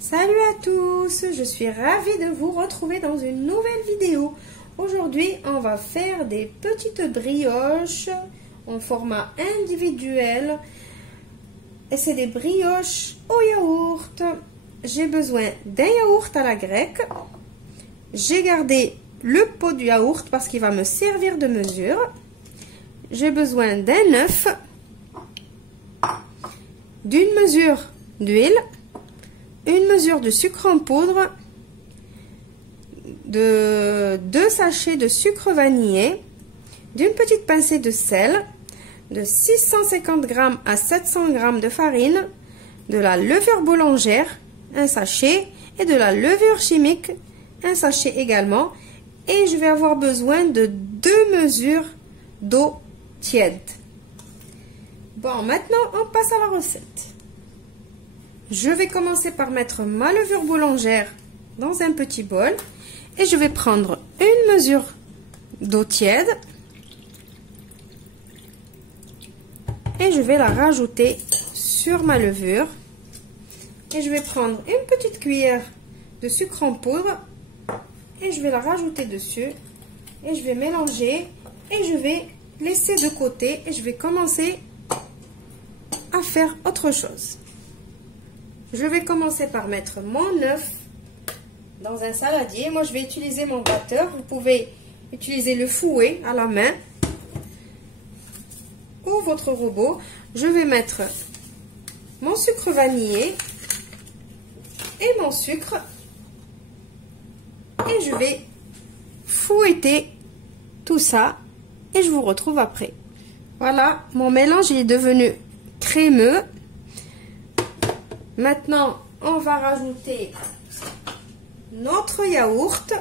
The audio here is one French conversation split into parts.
Salut à tous, je suis ravie de vous retrouver dans une nouvelle vidéo. Aujourd'hui, on va faire des petites brioches en format individuel. Et c'est des brioches au yaourt. J'ai besoin d'un yaourt à la grecque. J'ai gardé le pot du yaourt parce qu'il va me servir de mesure. J'ai besoin d'un œuf, d'une mesure d'huile, une mesure de sucre en poudre, de 2 sachets de sucre vanillé, d'une petite pincée de sel, de 650 g à 700 g de farine, de la levure boulangère, un sachet, et de la levure chimique, un sachet également. Et je vais avoir besoin de 2 mesures d'eau tiède. Bon, maintenant on passe à la recette. Je vais commencer par mettre ma levure boulangère dans un petit bol et je vais prendre une mesure d'eau tiède et je vais la rajouter sur ma levure et je vais prendre une petite cuillère de sucre en poudre et je vais la rajouter dessus et je vais mélanger et je vais laisser de côté et je vais commencer à faire autre chose. Je vais commencer par mettre mon œuf dans un saladier. Moi, je vais utiliser mon batteur. Vous pouvez utiliser le fouet à la main ou votre robot. Je vais mettre mon sucre vanillé et mon sucre. Et je vais fouetter tout ça. Et je vous retrouve après. Voilà, mon mélange il est devenu crémeux. Maintenant, on va rajouter notre yaourt.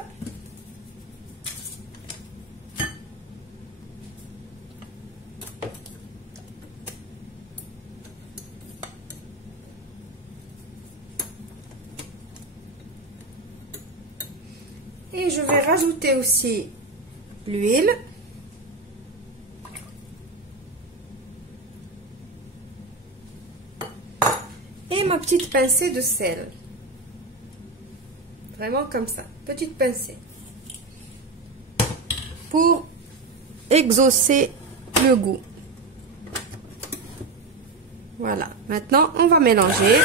Et je vais rajouter aussi l'huile. Et ma petite pincée de sel. Vraiment comme ça, petite pincée. Pour exaucer le goût. Voilà, maintenant on va mélanger.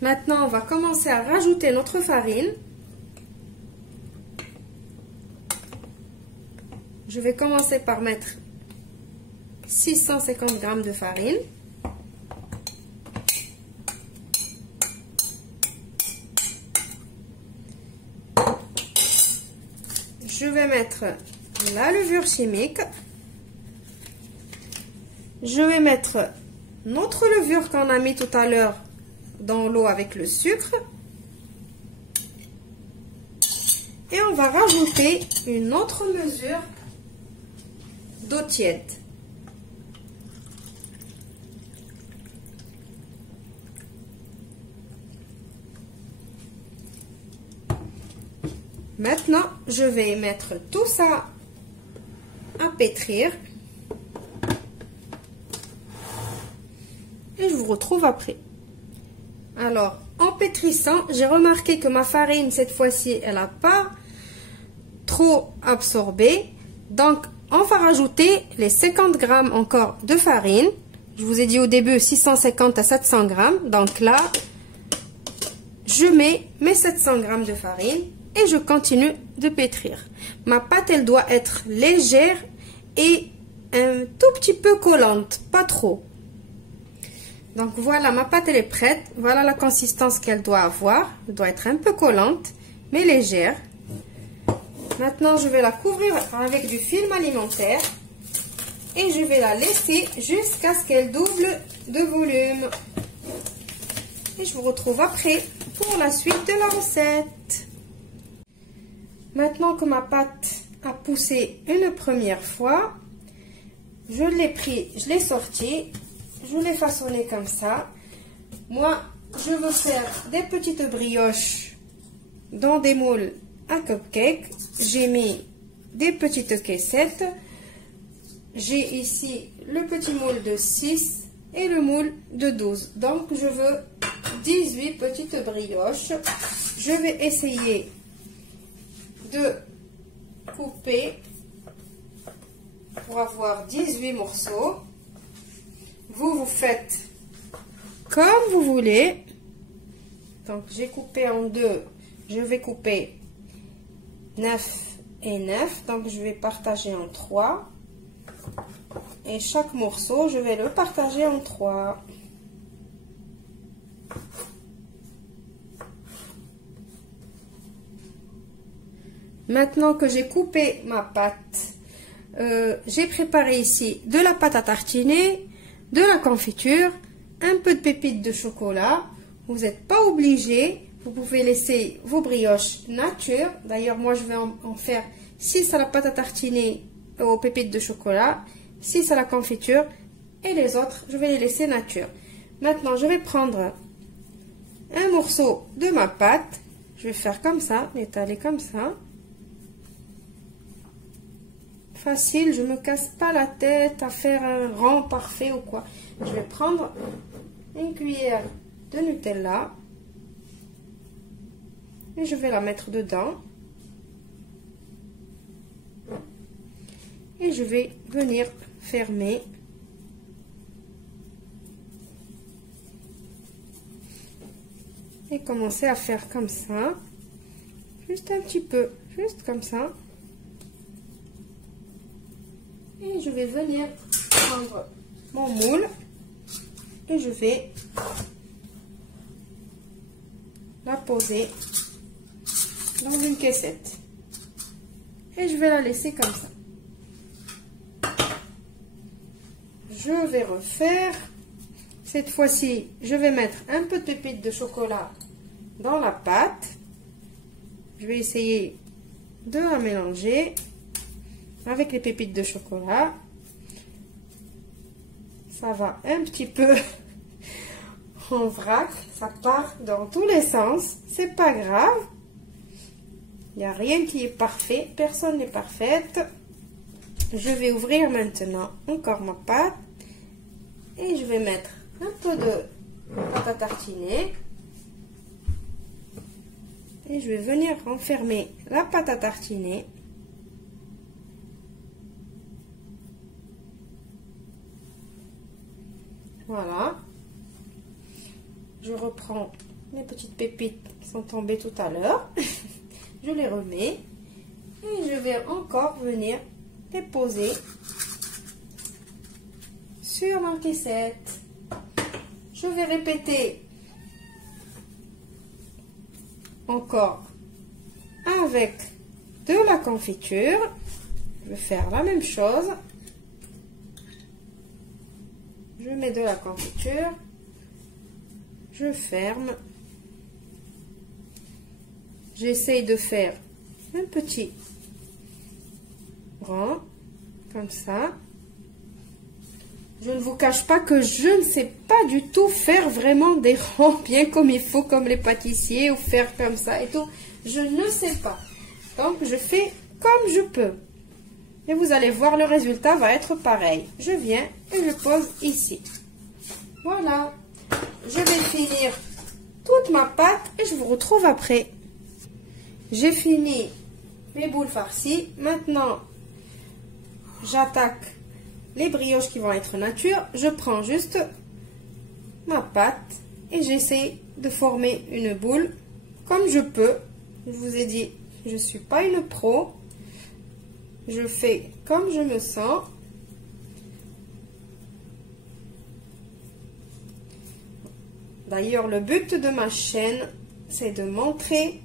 Maintenant on va commencer à rajouter notre farine. Je vais commencer par mettre 650 g de farine. Je vais mettre la levure chimique. Je vais mettre notre levure qu'on a mis tout à l'heure dans l'eau avec le sucre. Et on va rajouter une autre mesure d'eau tiède. Maintenant, je vais mettre tout ça à pétrir. Et je vous retrouve après. Alors, en pétrissant, j'ai remarqué que ma farine, cette fois-ci, elle n'a pas trop absorbé. Donc, on va rajouter les 50 g encore de farine. Je vous ai dit au début 650 à 700 g. Donc là, je mets mes 700 g de farine. Et je continue de pétrir. Ma pâte, elle doit être légère et un tout petit peu collante, pas trop. Donc voilà, ma pâte, elle est prête. Voilà la consistance qu'elle doit avoir. Elle doit être un peu collante, mais légère. Maintenant, je vais la couvrir avec du film alimentaire. Et je vais la laisser jusqu'à ce qu'elle double de volume. Et je vous retrouve après pour la suite de la recette. Maintenant que ma pâte a poussé une première fois, je l'ai pris, je l'ai sorti, je l'ai façonné comme ça. Moi, je veux faire des petites brioches dans des moules à cupcake. J'ai mis des petites caissettes. J'ai ici le petit moule de 6 et le moule de 12. Donc, je veux 18 petites brioches. Je vais essayer de couper pour avoir 18 morceaux. Vous faites comme vous voulez. Donc j'ai coupé en deux. Je vais couper 9 et 9. Donc je vais partager en 3. Et chaque morceau, je vais le partager en 3. Maintenant que j'ai coupé ma pâte, j'ai préparé ici de la pâte à tartiner, de la confiture, un peu de pépites de chocolat. Vous n'êtes pas obligé, vous pouvez laisser vos brioches nature. D'ailleurs, moi je vais en faire 6 à la pâte à tartiner aux pépites de chocolat, 6 à la confiture et les autres, je vais les laisser nature. Maintenant, je vais prendre un morceau de ma pâte, je vais faire comme ça, l'étaler comme ça. Facile, je ne me casse pas la tête à faire un rond parfait ou quoi. Je vais prendre une cuillère de Nutella et je vais la mettre dedans. Et je vais venir fermer. Et commencer à faire comme ça. Juste un petit peu, juste comme ça. Et je vais venir prendre mon moule et je vais la poser dans une caissette. Et je vais la laisser comme ça. Je vais refaire. Cette fois-ci, je vais mettre un peu de pépites de chocolat dans la pâte. Je vais essayer de la mélanger avec les pépites de chocolat. Ça va un petit peu en vrac, ça part dans tous les sens, c'est pas grave. Il n'y a rien qui est parfait, personne n'est parfaite. Je vais ouvrir maintenant encore ma pâte et je vais mettre un peu de pâte à tartiner et je vais venir renfermer la pâte à tartiner. Voilà, je reprends mes petites pépites qui sont tombées tout à l'heure, je les remets et je vais encore venir les poser sur ma caissette. Je vais répéter encore avec de la confiture, je vais faire la même chose. Je mets de la confiture, je ferme, j'essaye de faire un petit rond, comme ça. Je ne vous cache pas que je ne sais pas du tout faire vraiment des ronds bien comme il faut, comme les pâtissiers, ou faire comme ça et tout. Je ne sais pas. Donc, je fais comme je peux. Et vous allez voir, le résultat va être pareil. Je viens et je pose ici. Voilà. Je vais finir toute ma pâte et je vous retrouve après. J'ai fini mes boules farcies. Maintenant, j'attaque les brioches qui vont être nature. Je prends juste ma pâte et j'essaie de former une boule comme je peux. Je vous ai dit, je ne suis pas une pro. Je fais comme je me sens. D'ailleurs, le but de ma chaîne, c'est de montrer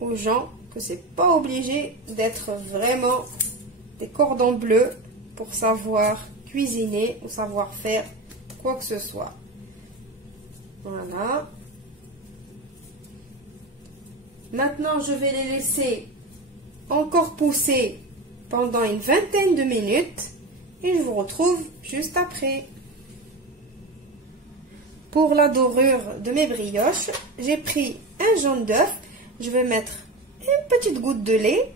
aux gens que c'est pas obligé d'être vraiment des cordons bleus pour savoir cuisiner ou savoir faire quoi que ce soit. Voilà. Maintenant, je vais les laisser encore pousser pendant une vingtaine de minutes et je vous retrouve juste après. Pour la dorure de mes brioches, j'ai pris un jaune d'œuf, je vais mettre une petite goutte de lait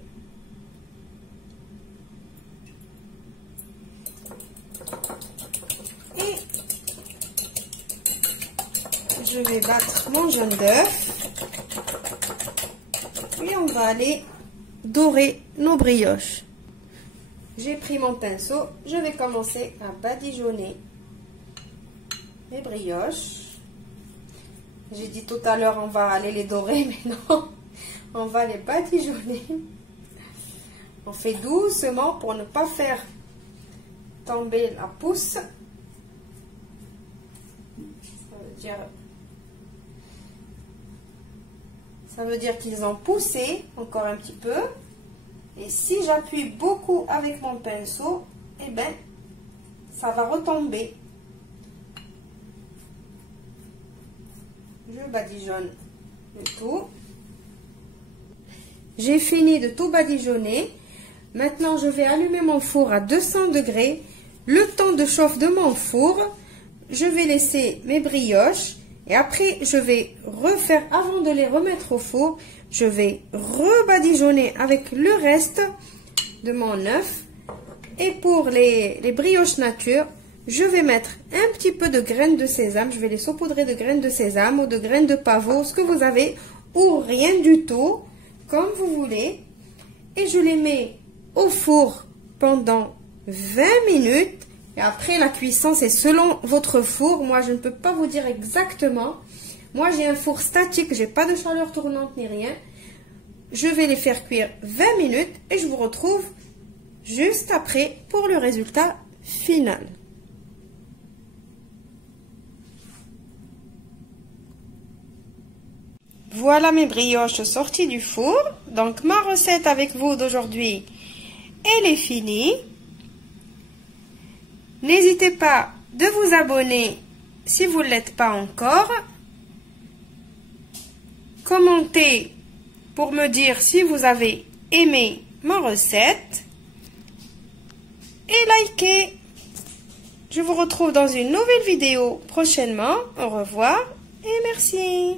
et je je vais battre mon jaune d'œuf. Et on va aller dorer nos brioches. J'ai pris mon pinceau, je vais commencer à badigeonner mes brioches. J'ai dit tout à l'heure on va aller les dorer, mais non, on va les badigeonner. On fait doucement pour ne pas faire tomber la pousse. Ça veut dire qu'ils ont poussé encore un petit peu. Et si j'appuie beaucoup avec mon pinceau, eh ben, ça va retomber. Je badigeonne le tout. J'ai fini de tout badigeonner. Maintenant, je vais allumer mon four à 200 degrés. Le temps de chauffe de mon four, je vais laisser mes brioches. Et après, je vais refaire, avant de les remettre au four, je vais rebadigeonner avec le reste de mon œuf. Et pour les brioches nature, je vais mettre un petit peu de graines de sésame. Je vais les saupoudrer de graines de sésame ou de graines de pavot, ce que vous avez, ou rien du tout, comme vous voulez. Et je les mets au four pendant 20 minutes. Et après, la cuisson, c'est selon votre four. Moi, je ne peux pas vous dire exactement. Moi, j'ai un four statique, j'ai pas de chaleur tournante ni rien. Je vais les faire cuire 20 minutes et je vous retrouve juste après pour le résultat final. Voilà mes brioches sorties du four. Donc, ma recette avec vous d'aujourd'hui, elle est finie. N'hésitez pas de vous abonner si vous ne l'êtes pas encore. Commentez pour me dire si vous avez aimé ma recette. Et likez. Je vous retrouve dans une nouvelle vidéo prochainement. Au revoir et merci.